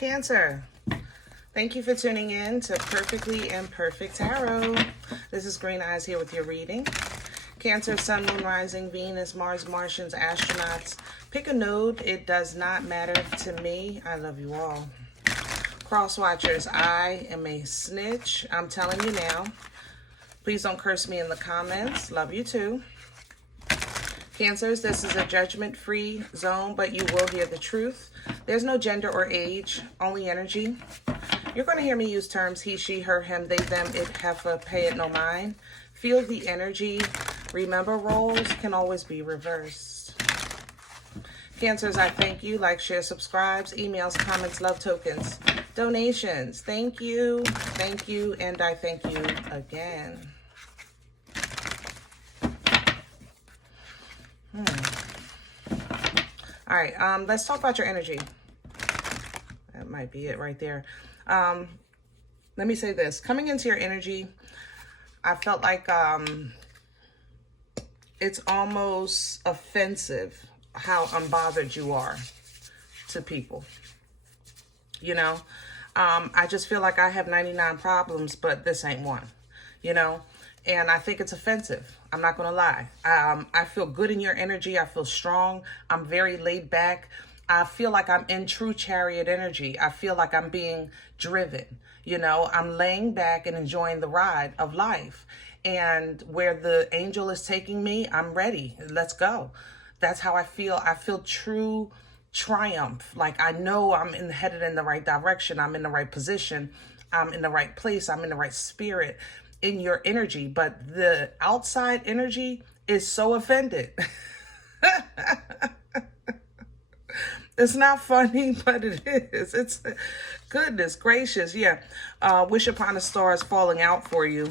Cancer, thank you for tuning in to Perfectly Imperfect Tarot. This is Green Eyes here with your reading. Cancer, Sun, Moon, Rising, Venus, Mars, Martians, astronauts. Pick a node. It does not matter to me. I love you all. Cross watchers, I am a snitch. I'm telling you now. Please don't curse me in the comments. Love you too. Cancers, this is a judgment-free zone, but you will hear the truth. There's no gender or age, only energy. You're going to hear me use terms he, she, her, him, they, them, it, heifer, pay it, no mind. Feel the energy. Remember, roles can always be reversed. Cancers, I thank you. Like, share, subscribes, emails, comments, love tokens, donations. Thank you, and I thank you again. All right, let's talk about your energy. That might be it right there. Let me say this. Coming into your energy, I felt like it's almost offensive how unbothered you are to people. You know, I just feel like I have 99 problems, but this ain't one, you know? And I think it's offensive. I'm not going to lie. I feel good in your energy. I feel strong. I'm very laid back. I feel like I'm in true chariot energy. I feel like I'm being driven. You know, I'm laying back and enjoying the ride of life. And where the angel is taking me, I'm ready. Let's go. That's how I feel. I feel true triumph. Like I know I'm headed in the right direction. I'm in the right position. I'm in the right place. I'm in the right spirit in your energy, but the outside energy is so offended. It's not funny, but it is. It's goodness gracious. Yeah. Wish upon a star is falling out for you.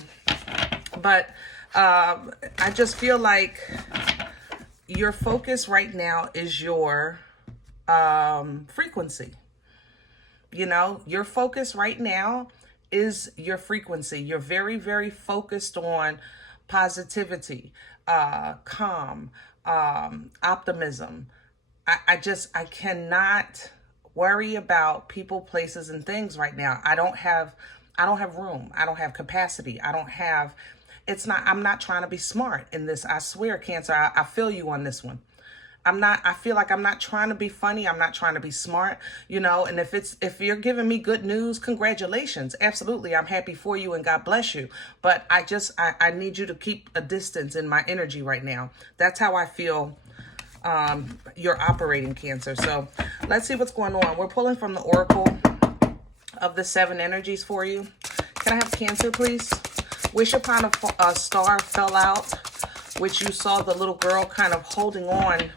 But I just feel like your focus right now is your frequency. You know, your focus right now is your frequency. You're very, very focused on positivity, calm, optimism. I cannot worry about people, places, and things right now. I don't have room. I don't have capacity. I'm not trying to be smart in this. I swear, Cancer, I feel you on this one. I feel like I'm not trying to be funny. I'm not trying to be smart, you know, and if you're giving me good news, congratulations. Absolutely. I'm happy for you and God bless you. But I need you to keep a distance in my energy right now. That's how I feel you're operating, Cancer. So let's see what's going on. We're pulling from the Oracle of the 7 energies for you. Can I have Cancer, please? Wish upon a star fell out, which you saw the little girl kind of holding on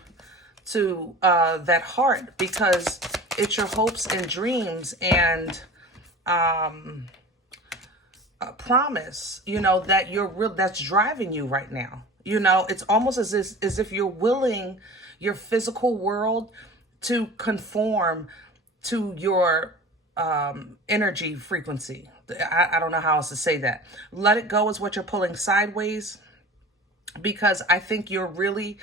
to that heart, because it's your hopes and dreams and promise, you know, that that's driving you right now. You know, it's almost as if you're willing your physical world to conform to your energy frequency. I don't know how else to say that. Let it go is what you're pulling sideways, because I think you're really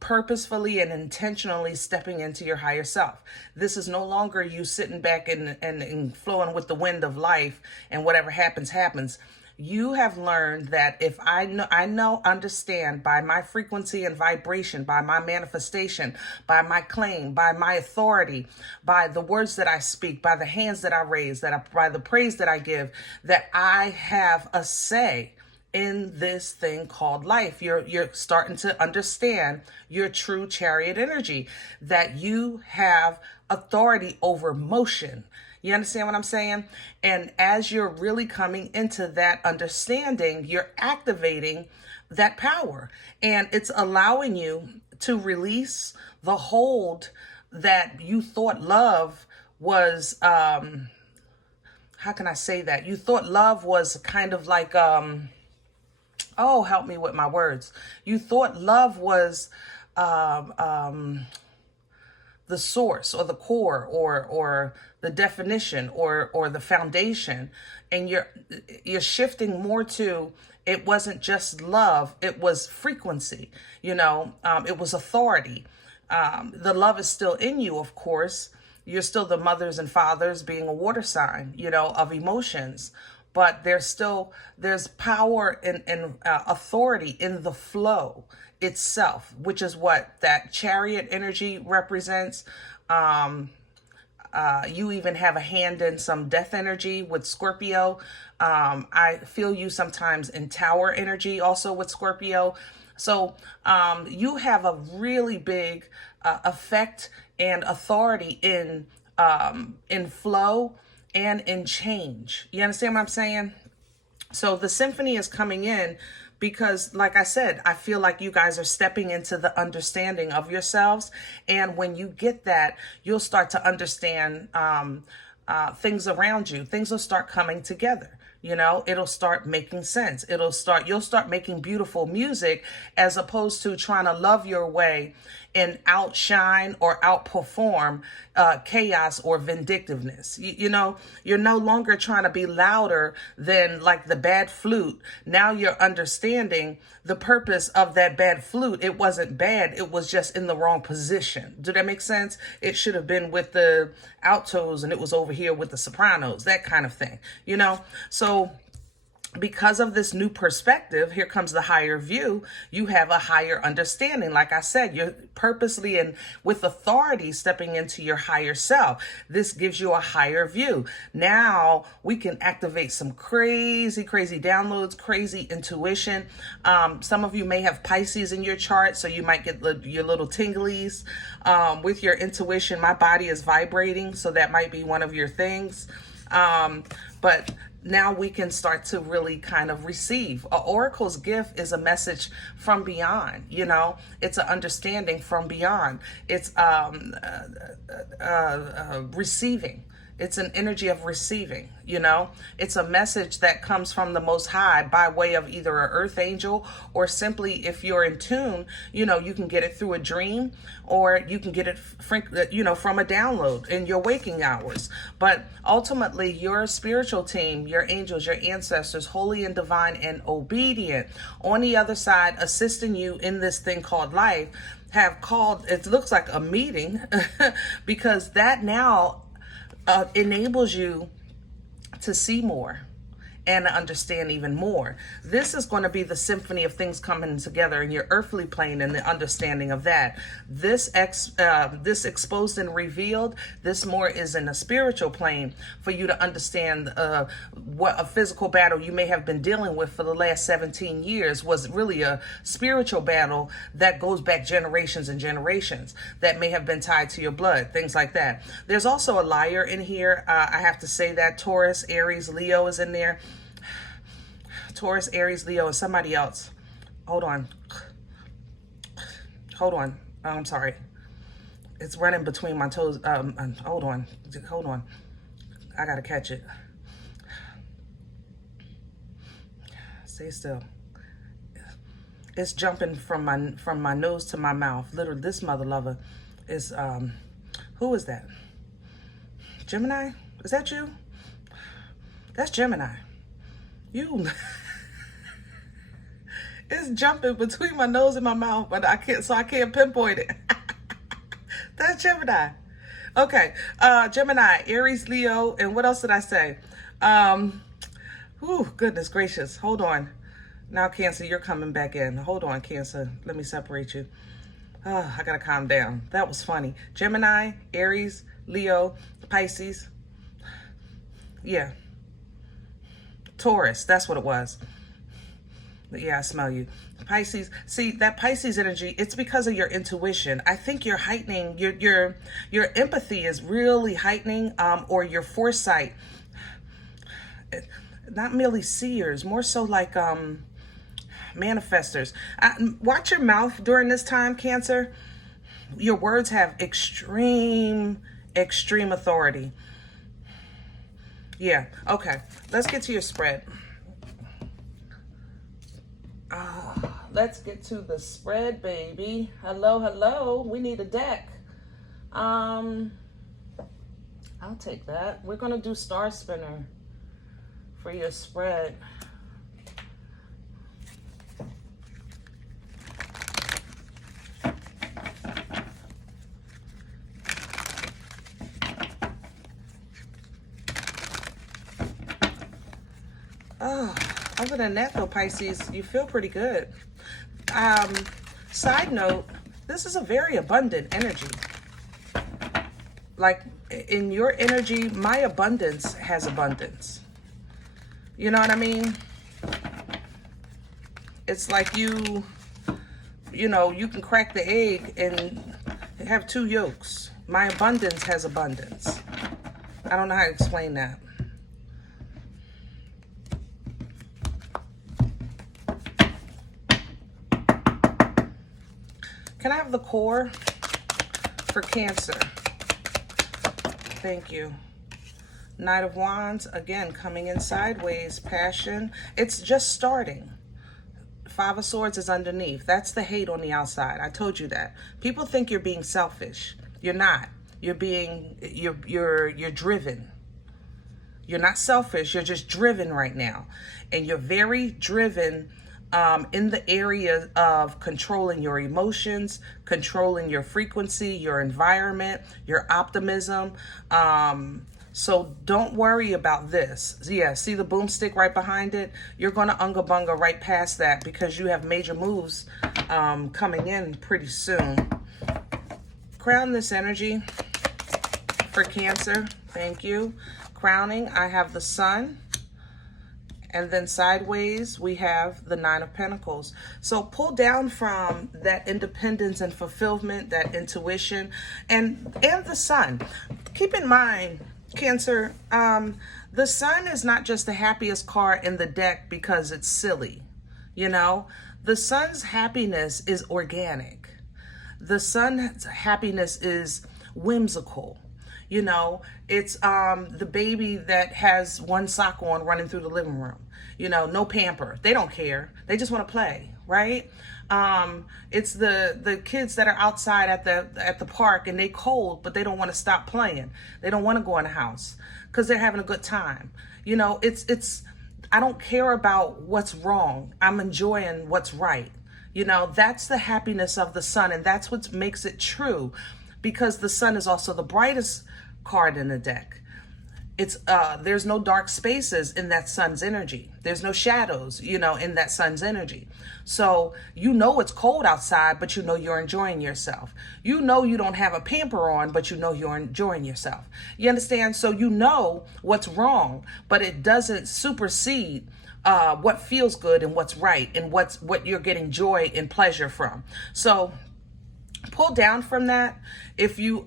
purposefully and intentionally stepping into your higher self. This is no longer you sitting back and flowing with the wind of life and whatever happens, happens. You have learned that if understand by my frequency and vibration, by my manifestation, by my claim, by my authority, by the words that I speak, by the hands that I raise, by the praise that I give, that I have a say in this thing called life. You're starting to understand your true chariot energy, that you have authority over motion. You understand what I'm saying? And as you're really coming into that understanding, you're activating that power, and it's allowing you to release the hold that you thought love was, how can I say that? You thought love was kind of like, oh, help me with my words. You thought love was the source or the core or the definition or the foundation, and you're shifting more to, it wasn't just love, it was frequency, you know, it was authority. The love is still in you, of course, you're still the mothers and fathers being a water sign, you know, of emotions. But there's power and authority in the flow itself, which is what that chariot energy represents. You even have a hand in some death energy with Scorpio. I feel you sometimes in tower energy also with Scorpio. So you have a really big effect and authority in flow and in change. You understand what I'm saying? So the symphony is coming in because, like I said, I feel like you guys are stepping into the understanding of yourselves. And when you get that, you'll start to understand things around you. Things will start coming together. You know, it'll start making sense. You'll start making beautiful music as opposed to trying to love your way and outshine or outperform chaos or vindictiveness. You know, you're no longer trying to be louder than like the bad flute. Now you're understanding the purpose of that bad flute. It wasn't bad. It was just in the wrong position. Did that make sense? It should have been with the altos and it was over here with the sopranos, that kind of thing, you know? So because of this new perspective, here comes the higher view, you have a higher understanding. Like I said, you're purposely and with authority stepping into your higher self. This gives you a higher view. Now we can activate some crazy downloads, crazy intuition. Some of you may have Pisces in your chart, so you might get your little tinglies with your intuition. My body is vibrating, so that might be one of your things. But now we can start to really kind of receive. An oracle's gift is a message from beyond, you know, it's an understanding from beyond. It's receiving. It's an energy of receiving, you know. It's a message that comes from the Most High by way of either an earth angel or simply, if you're in tune, you know, you can get it through a dream or you can get it, you know, from a download in your waking hours. But ultimately, your spiritual team, your angels, your ancestors, holy and divine and obedient, on the other side, assisting you in this thing called life, have called, it looks like a meeting, because that now enables you to see more and understand even more. This is going to be the symphony of things coming together in your earthly plane and the understanding of that. This exposed and revealed, this more is in a spiritual plane for you to understand what a physical battle you may have been dealing with for the last 17 years was really a spiritual battle that goes back generations and generations that may have been tied to your blood, things like that. There's also a liar in here. I have to say that Taurus, Aries, Leo is in there. Taurus, Aries, Leo, and somebody else. Hold on. Oh, I'm sorry. It's running between my toes. Hold on. I gotta catch it. Stay still. It's jumping from my nose to my mouth. Literally, this mother lover is who is that? Gemini? Is that you? That's Gemini. You. It's jumping between my nose and my mouth, but I can't pinpoint it. That's Gemini. Okay. Gemini, Aries, Leo, and what else did I say? Goodness gracious. Hold on. Now, Cancer, you're coming back in. Hold on, Cancer. Let me separate you. I gotta calm down. That was funny. Gemini, Aries, Leo, Pisces. Yeah. Taurus, that's what it was. Yeah, I smell you. Pisces. See, that Pisces energy, it's because of your intuition. I think you're heightening, your empathy is really heightening, or your foresight. Not merely seers, more so like manifestors. Watch your mouth during this time, Cancer. Your words have extreme authority. Yeah, okay. Let's get to your spread. Let's get to the spread, baby. Hello. We need a deck. I'll take that. We're going to do Star Spinner for your spread. Oh, other than that though, Pisces, you feel pretty good. Side note, this is a very abundant energy. Like in your energy, my abundance has abundance. You know what I mean? It's like you know, you can crack the egg and have two yolks. My abundance has abundance. I don't know how to explain that. Can I have the core for Cancer? Thank you. Knight of Wands, again, coming in sideways, passion. It's just starting. Five of Swords is underneath. That's the hate on the outside. I told you that. People think you're being selfish. You're not. You're driven. You're not selfish. You're just driven right now. And you're very driven in the area of controlling your emotions, controlling your frequency, your environment, your optimism. So don't worry about this. Yeah, see the boomstick right behind it? You're going to unga bunga right past that because you have major moves coming in pretty soon. Crown this energy for Cancer. Thank you. Crowning, I have the Sun. And then sideways, we have the Nine of Pentacles. So pull down from that independence and fulfillment, that intuition, and the Sun. Keep in mind, Cancer, the Sun is not just the happiest card in the deck because it's silly. You know, the Sun's happiness is organic. The Sun's happiness is whimsical. You know, it's the baby that has one sock on running through the living room. You know, no pamper. They don't care. They just want to play, right? It's the kids that are outside at the park and they cold, but they don't want to stop playing. They don't want to go in the house because they're having a good time. You know, it's I don't care about what's wrong. I'm enjoying what's right. You know, that's the happiness of the Sun, and that's what makes it true, because the Sun is also the brightest card in the deck. It's there's no dark spaces in that Sun's energy. There's no shadows, you know, in that Sun's energy. So you know it's cold outside, but you know you're enjoying yourself. You know you don't have a pamper on, but you know you're enjoying yourself. You understand? So you know what's wrong, but it doesn't supersede what feels good and what's right and what you're getting joy and pleasure from. So pull down from that. If you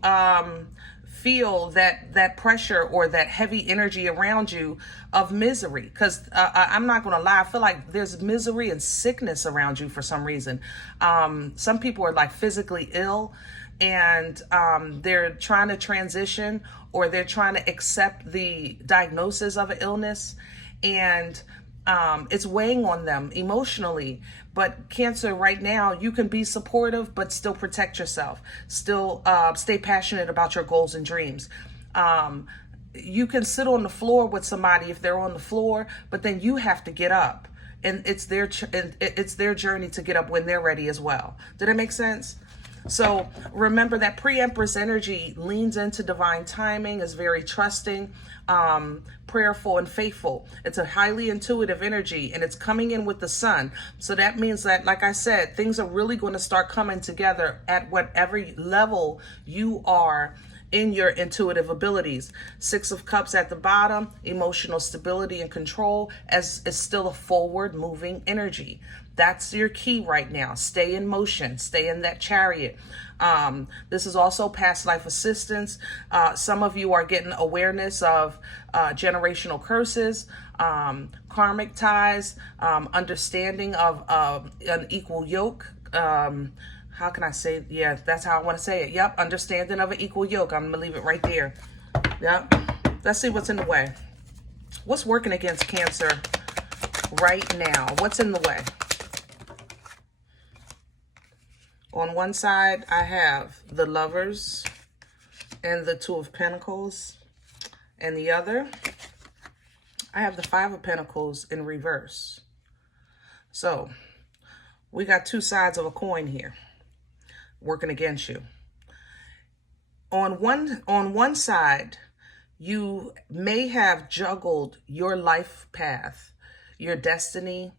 feel that pressure or that heavy energy around you of misery, because I'm not going to lie, I feel like there's misery and sickness around you for some reason. Some people are like physically ill and they're trying to transition, or they're trying to accept the diagnosis of an illness, and it's weighing on them emotionally. But Cancer, right now, you can be supportive, but still protect yourself. Still stay passionate about your goals and dreams. You can sit on the floor with somebody if they're on the floor, but then you have to get up. And it's their journey to get up when they're ready as well. Did it make sense? So remember that pre-Empress energy leans into divine timing, is very trusting, prayerful, and faithful. It's a highly intuitive energy, and it's coming in with the Sun. So that means that, like I said, things are really going to start coming together at whatever level you are in your intuitive abilities. Six of Cups at the bottom, emotional stability and control, as is still a forward moving energy. That's your key right now. Stay in motion, stay in that chariot. This is also past life assistance. Some of you are getting awareness of generational curses, karmic ties, understanding of an equal yoke. How can I say? Yeah, that's how I want to say it. Yep, understanding of an equal yoke. I'm gonna leave it right there. Yep. Let's see what's in the way. What's working against Cancer right now? What's in the way? On one side, I have the Lovers and the Two of Pentacles. And the other, I have the Five of Pentacles in reverse. So we got two sides of a coin here working against you. On one side, you may have juggled your life path. your destiny,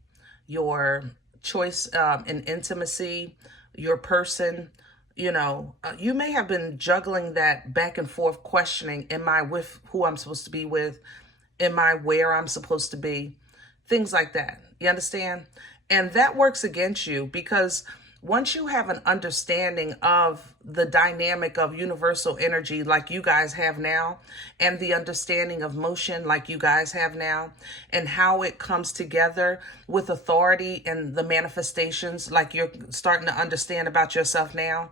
your choice in intimacy, your person. You may have been juggling that back and forth questioning, am I with who I'm supposed to be with? Am I where I'm supposed to be? Things like that. You understand? And that works against you, because once you have an understanding of the dynamic of universal energy like you guys have now, and the understanding of motion like you guys have now, and how it comes together with authority and the manifestations like you're starting to understand about yourself now,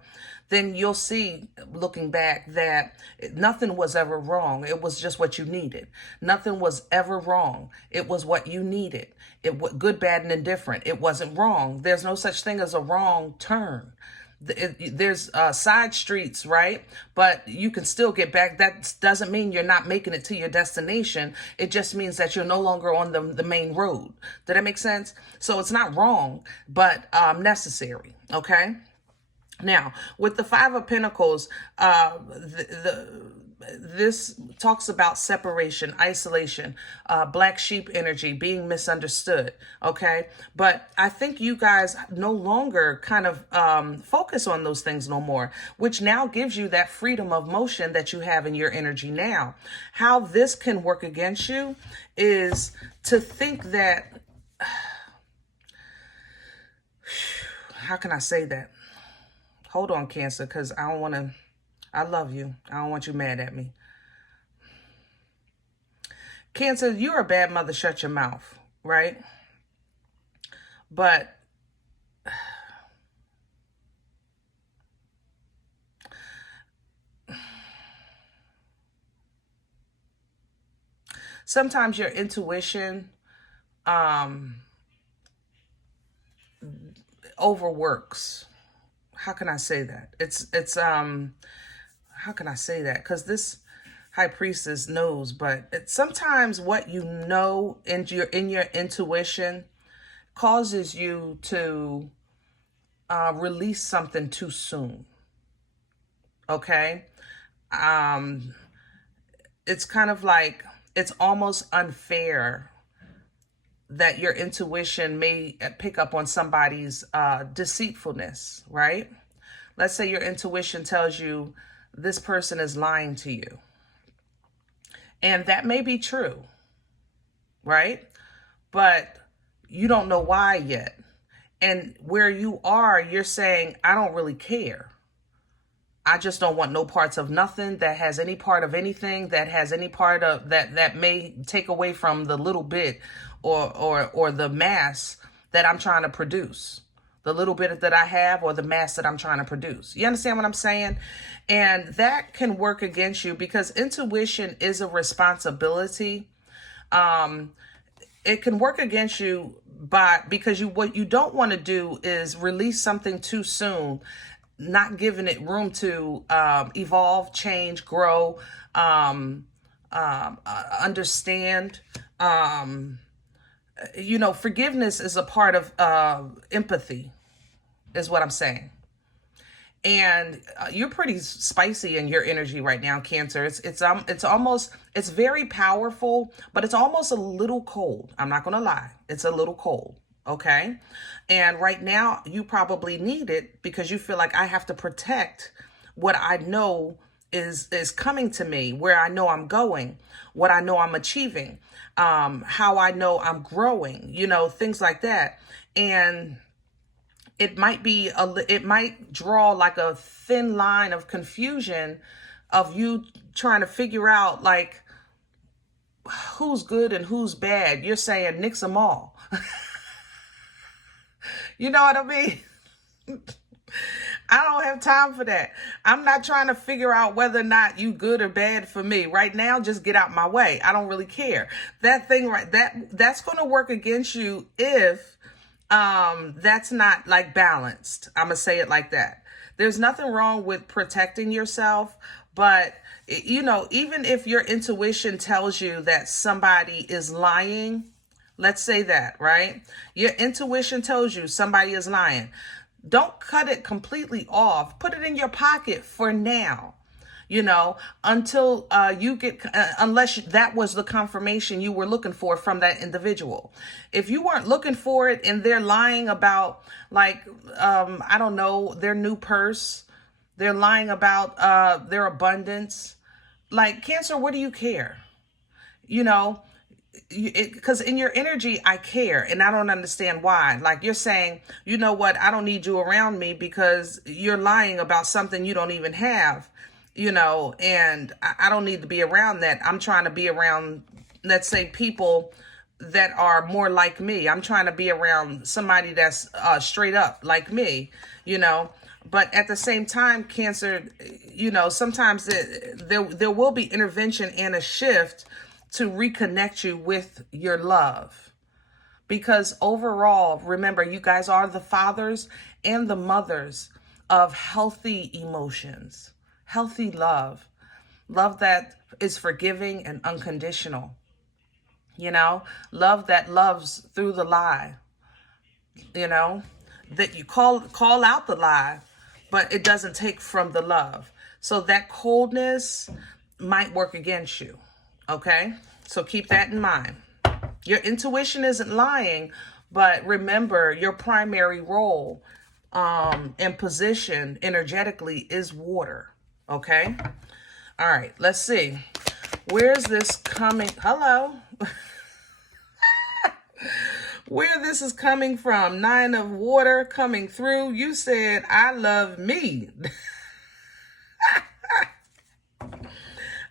then you'll see, looking back, that nothing was ever wrong. It was just what you needed. Nothing was ever wrong. It was what you needed. It was good, bad, and indifferent. It wasn't wrong. There's no such thing as a wrong turn. There's side streets, right? But you can still get back. That doesn't mean you're not making it to your destination. It just means that you're no longer on the main road. Did that make sense? So it's not wrong, but necessary, okay? Now, with the Five of Pentacles, this talks about separation, isolation, black sheep energy, being misunderstood, okay? But I think you guys no longer kind of focus on those things no more, which now gives you that freedom of motion that you have in your energy now. How this can work against you is to think that, how can I say that? Hold on, Cancer, because I love you. I don't want you mad at me. Cancer, you're a bad mother, shut your mouth, right? But sometimes your intuition overworks. How can I say that? How can I say that? Because this High Priestess knows, but sometimes what you know in your intuition causes you to release something too soon. Okay? It's kind of like, it's almost unfair that your intuition may pick up on somebody's deceitfulness, right? Let's say your intuition tells you this person is lying to you. And that may be true, right? But you don't know why yet. And where you are, you're saying, I don't really care. I just don't want no parts of nothing that has any part of anything, that has any part of that may take away from the little bit or the mass that I'm trying to produce. The little bit that I have, or the mass that I'm trying to produce. You understand what I'm saying? And that can work against you, because intuition is a responsibility. It can work against you because what you don't want to do is release something too soon, not giving it room to evolve, change, grow, understand. Forgiveness is a part of empathy, is what I'm saying. And you're pretty spicy in your energy right now, Cancer. It's very powerful, but it's almost a little cold. I'm not gonna lie, it's a little cold. Okay, and right now you probably need it because you feel like, I have to protect what I know is coming to me, where I know I'm going, what I know I'm achieving, how I know I'm growing, things like that. And it might draw like a thin line of confusion of you trying to figure out like who's good and who's bad. You're saying nix them all. You know what I mean? I don't have time for that. I'm not trying to figure out whether or not you good or bad for me. Right now, just get out my way. I don't really care. That thing that's going to work against you if that's not like balanced. I'm going to say it like that. There's nothing wrong with protecting yourself, but even if your intuition tells you that somebody is lying, let's say that, right? Your intuition tells you somebody is lying. Don't cut it completely off. Put it in your pocket for now. until you get, unless that was the confirmation you were looking for from that individual. If you weren't looking for it and they're lying about, like, I don't know, their new purse, they're lying about their abundance, like, Cancer, what do you care? Because in your energy, I care, and I don't understand why. Like, you're saying, you know what, I don't need you around me because you're lying about something you don't even have, and I don't need to be around that. I'm trying to be around, let's say, people that are more like me. I'm trying to be around somebody that's straight up like me, But at the same time, Cancer, sometimes there will be intervention and a shift to reconnect you with your love. Because overall, remember, you guys are the fathers and the mothers of healthy emotions, healthy love that is forgiving and unconditional, love that loves through the lie, that you call out the lie, but it doesn't take from the love. So that coldness might work against you. Okay, so keep that in mind. Your intuition isn't lying, but remember, your primary role and position energetically is water. Okay, all right, let's see. Where's this coming? Hello. Where this is coming from? Nine of Water coming through. You said, I love me.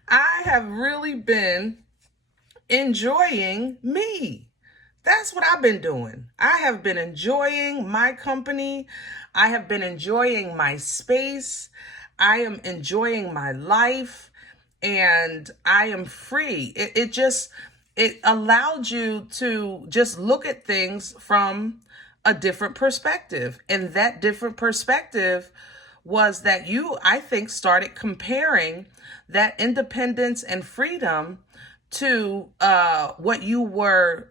I have really been enjoying me. That's what I've been doing. I have been enjoying my company. I have been enjoying my space. I am enjoying my life, and I am free. It allowed you to just look at things from a different perspective. And that different perspective was that you, I think, started comparing that independence and freedom to what you were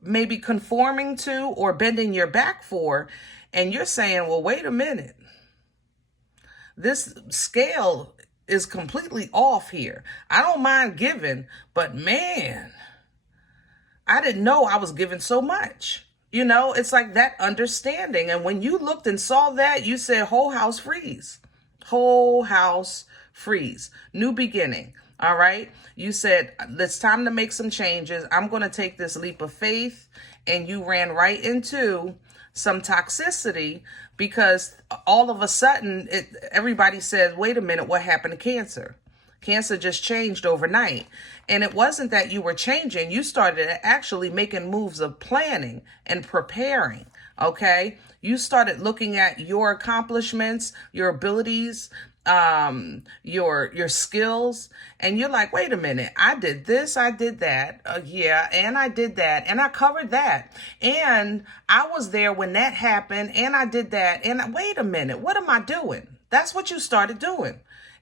maybe conforming to or bending your back for. And you're saying, well, wait a minute. This scale is completely off here. I don't mind giving, but man, I didn't know I was giving so much. It's like that understanding. And when you looked and saw that, you said, whole house freeze. Whole house freeze. New beginning. All right. You said, it's time to make some changes. I'm going to take this leap of faith. And you ran right into some toxicity because all of a sudden everybody said, wait a minute, what happened to Cancer? Cancer just changed overnight. And it wasn't that you were changing. You started actually making moves of planning and preparing. Okay. You started looking at your accomplishments, your abilities, your skills, and you're like, wait a minute, I did this, I did that, yeah, and I did that, and I covered that, and I was there when that happened, and I did that, and wait a minute, what am I doing? That's what you started doing,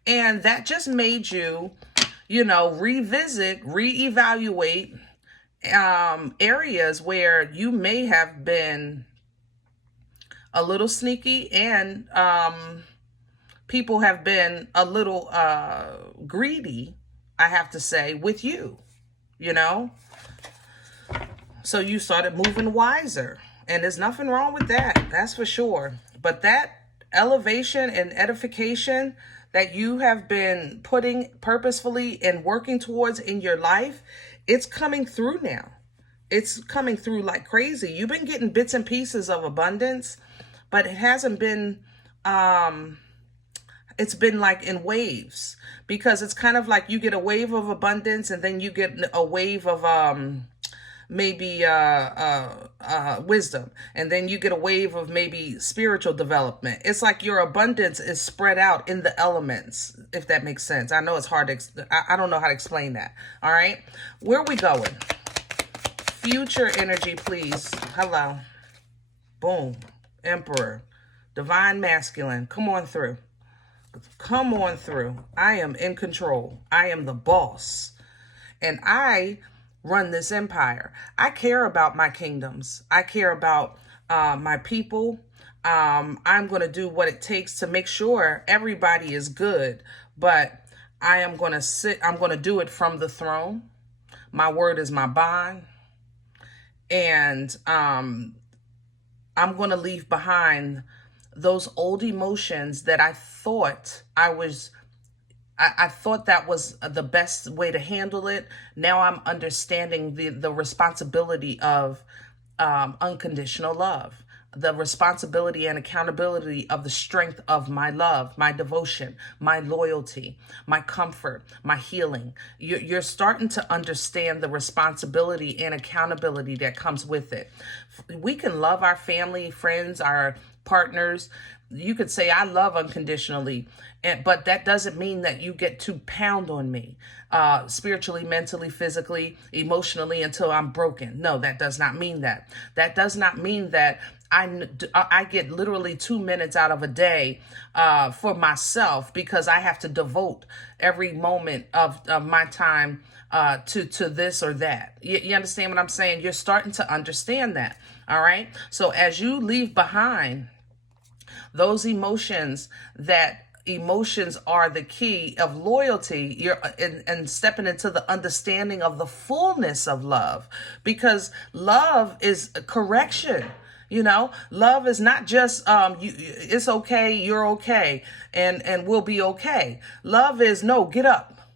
and that just made you, revisit, reevaluate areas where you may have been a little sneaky, and people have been a little greedy, I have to say, with you, So you started moving wiser. And there's nothing wrong with that. That's for sure. But that elevation and edification that you have been putting purposefully and working towards in your life, it's coming through now. It's coming through like crazy. You've been getting bits and pieces of abundance, but it hasn't been... it's been like in waves, because it's kind of like you get a wave of abundance and then you get a wave of maybe wisdom, and then you get a wave of maybe spiritual development. It's like your abundance is spread out in the elements, if that makes sense. I know it's hard to, I don't know how to explain that. All right, where are we going? Future energy, please. Hello. Boom. Emperor. Divine masculine. Come on through. Come on through. I am in control. I am the boss. And I run this empire. I care about my kingdoms. I care about my people. I'm going to do what it takes to make sure everybody is good. but I am going to I'm going to do it from the throne. My word is my bond. And I'm going to leave behind those old emotions that I thought I thought that was the best way to handle it. Now I'm understanding the responsibility of unconditional love, the responsibility and accountability of the strength of my love, my devotion, my loyalty, my comfort, my healing. You're starting to understand the responsibility and accountability that comes with it. We can love our family, friends, our partners. You could say, I love unconditionally, but that doesn't mean that you get to pound on me spiritually, mentally, physically, emotionally until I'm broken. No, that does not mean that. That does not mean that I get literally 2 minutes out of a day for myself because I have to devote every moment of my time to this or that. You understand what I'm saying? You're starting to understand that. All right. So as you leave behind those emotions, that emotions are the key of loyalty, you're and stepping into the understanding of the fullness of love, because love is correction. You know, love is not just it's okay, you're okay, and we'll be okay. Love is, no, get up,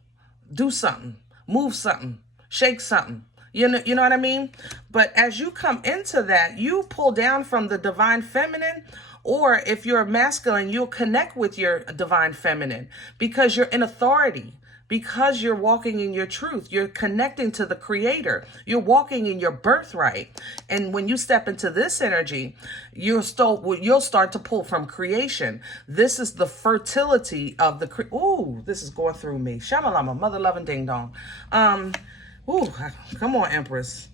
do something, move something, shake something. You know what I mean? But as you come into that, you pull down from the divine feminine, or if you're masculine, you'll connect with your divine feminine because you're in authority, because you're walking in your truth. You're connecting to the creator. You're walking in your birthright. And when you step into this energy, you'll start to pull from creation. This is the fertility of the ooh, this is going through me. Shamalama, mother loving ding dong. Ooh, come on, Empress.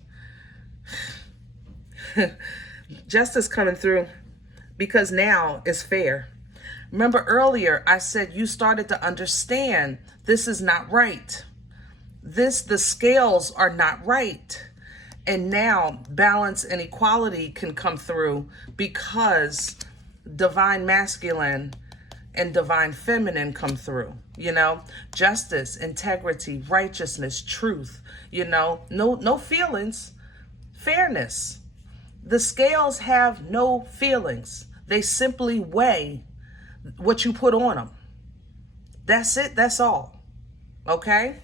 Justice coming through, because now it's fair. Remember earlier, I said you started to understand this is not right. The scales are not right. And now balance and equality can come through because divine masculine and divine feminine come through. You know, justice, integrity, righteousness, truth, you know, no feelings, fairness. The scales have no feelings. They simply weigh what you put on them. That's it. That's all. Okay?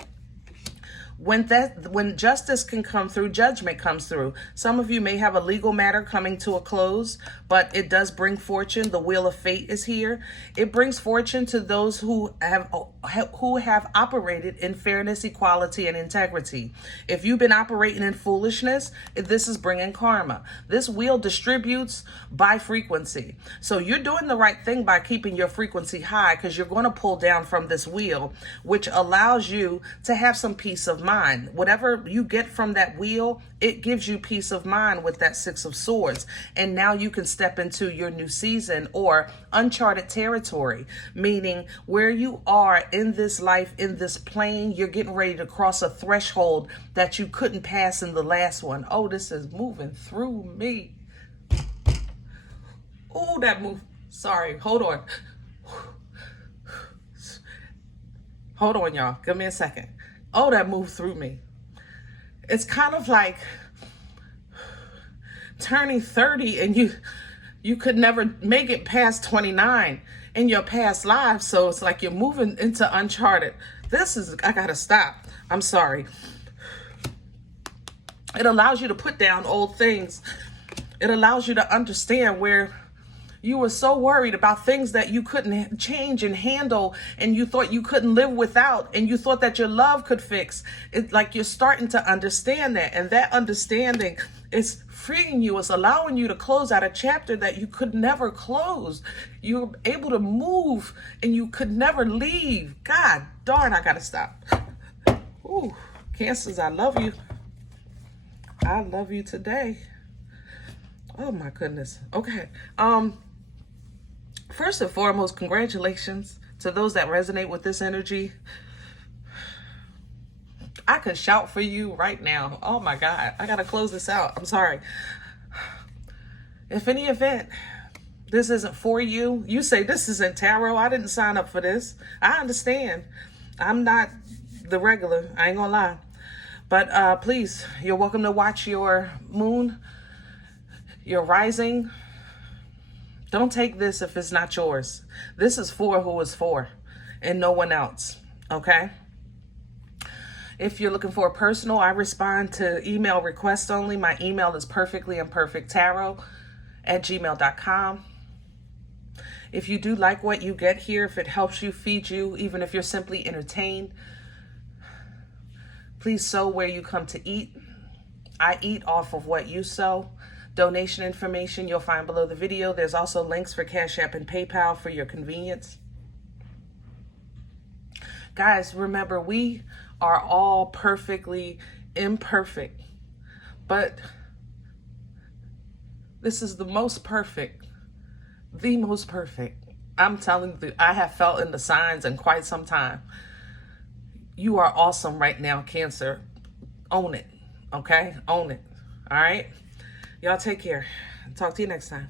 When justice can come through, judgment comes through. Some of you may have a legal matter coming to a close, but it does bring fortune. The wheel of fate is here. It brings fortune to those who have operated in fairness, equality, and integrity. If you've been operating in foolishness, this is bringing karma. This wheel distributes by frequency. So you're doing the right thing by keeping your frequency high, because you're going to pull down from this wheel, which allows you to have some peace of mind. Whatever you get from that wheel, it gives you peace of mind with that Six of Swords. And now you can step into your new season, or uncharted territory, meaning where you are in this life, in this plane, you're getting ready to cross a threshold that you couldn't pass in the last one. Oh, this is moving through me. Oh, that move. Sorry, hold on. Hold on, y'all. Give me a second. Oh, that moved through me. It's kind of like turning 30 and you could never make it past 29 in your past lives. So it's like you're moving into uncharted. I gotta stop. I'm sorry. It allows you to put down old things. It allows you to understand where you were so worried about things that you couldn't change and handle, and you thought you couldn't live without, and you thought that your love could fix. It's like you're starting to understand that, and that understanding is freeing you. It's allowing you to close out a chapter that you could never close. You're able to move, and you could never leave. God darn, I gotta stop. Ooh, Cancers, I love you. I love you today. Oh my goodness. Okay. First and foremost, congratulations to those that resonate with this energy. I could shout for you right now. Oh my God. I gotta close this out. I'm sorry. If any event This isn't for you. You say this isn't tarot. I didn't sign up for this. I understand. I'm not the regular. I ain't gonna lie. But please, you're welcome to watch your moon, your rising. Don't take this if it's not yours. This is for who it's for and no one else. Okay? If you're looking for a personal, I respond to email requests only. My email is perfectlyimperfecttarot@gmail.com. If you do like what you get here, if it helps you, feed you, even if you're simply entertained, please sow where you come to eat. I eat off of what you sow. Donation information you'll find below the video. There's also links for CashApp and PayPal for your convenience. Guys, remember, we are all perfectly imperfect, but this is the most perfect. The most perfect. I'm telling you, I have felt in the signs in quite some time. You are awesome right now, Cancer. Own it, okay? Own it, all right? Y'all take care. Talk to you next time.